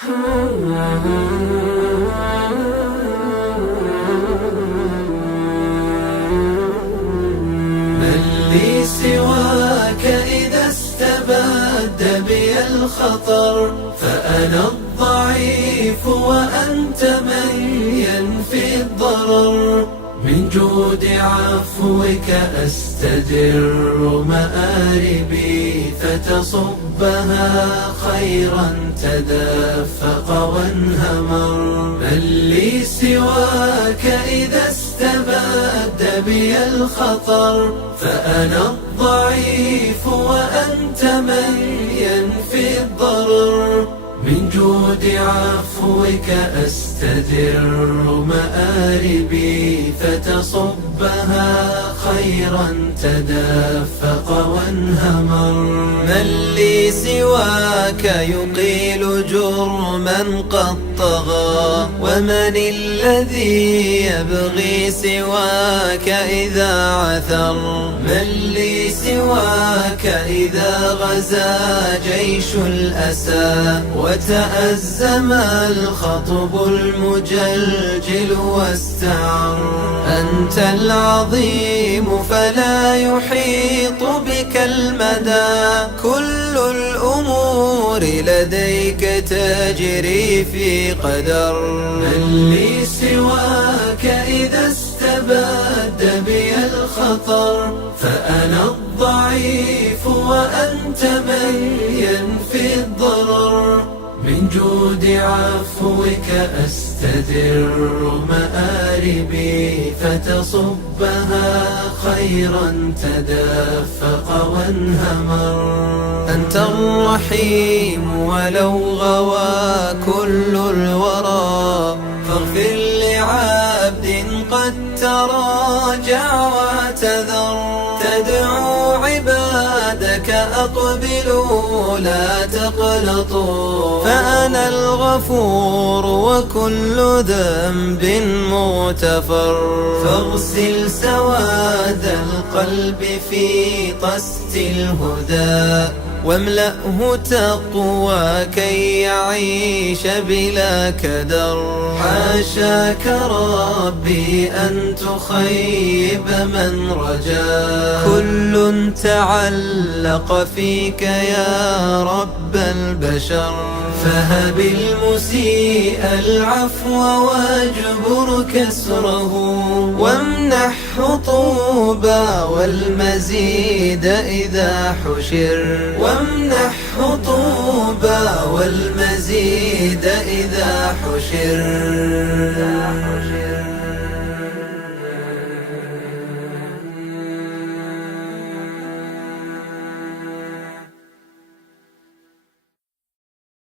من لي سواك إذا استبد بي الخطر، فأنا الضعيف وأنت من ينفي الضرر. من جود عفوك أستدر مآربي، فتصبها خيرا تدفق وانهمر. من لي سواك إذا استبد بي الخطر، فأنا الضعيف وأنت من ينفي الضرر. من جود عفوك أستدر مآربي، فتصبها خيرا تدفق وانهمر. من لي سواك يقيل جرما قد طغى، ومن الذي يبغي سواك إذا عثر. من لي سواك إذا غزا جيش الأسى، وتأزم الخطب المجلجل واستعر. أنت العظيم فلا يحيط بك المدى، كل الأمور لديك تجري في قدر. من لي سواك إذا استبد بي الخطر، فأنا الضعيف وأنت من ينفي الضرر. من جود عفوك أستدر مآربي، فتصبها خيرا تدفق وانهمر. أنت الرحيم ولو غوى كل الورى، فاغفر لعبد قد تراجع واعتذر. تدعو عبادك أقبلوا لا تقنطوا، فأنا الغفور وكل ذنب مغتفر. فاغسل سواد القلب في قسط الهدى، واملأه تقوى كي يعيش بلا كدر. حاشاك ربي أن تخيب من رجا، كل تعلق فيك يا رب البشر. فهب المسيء العفو واجبر كسره، وامنحه طوبى والمزيد إذا حشر. وامنحه طوبى والمزيد إذا حشر.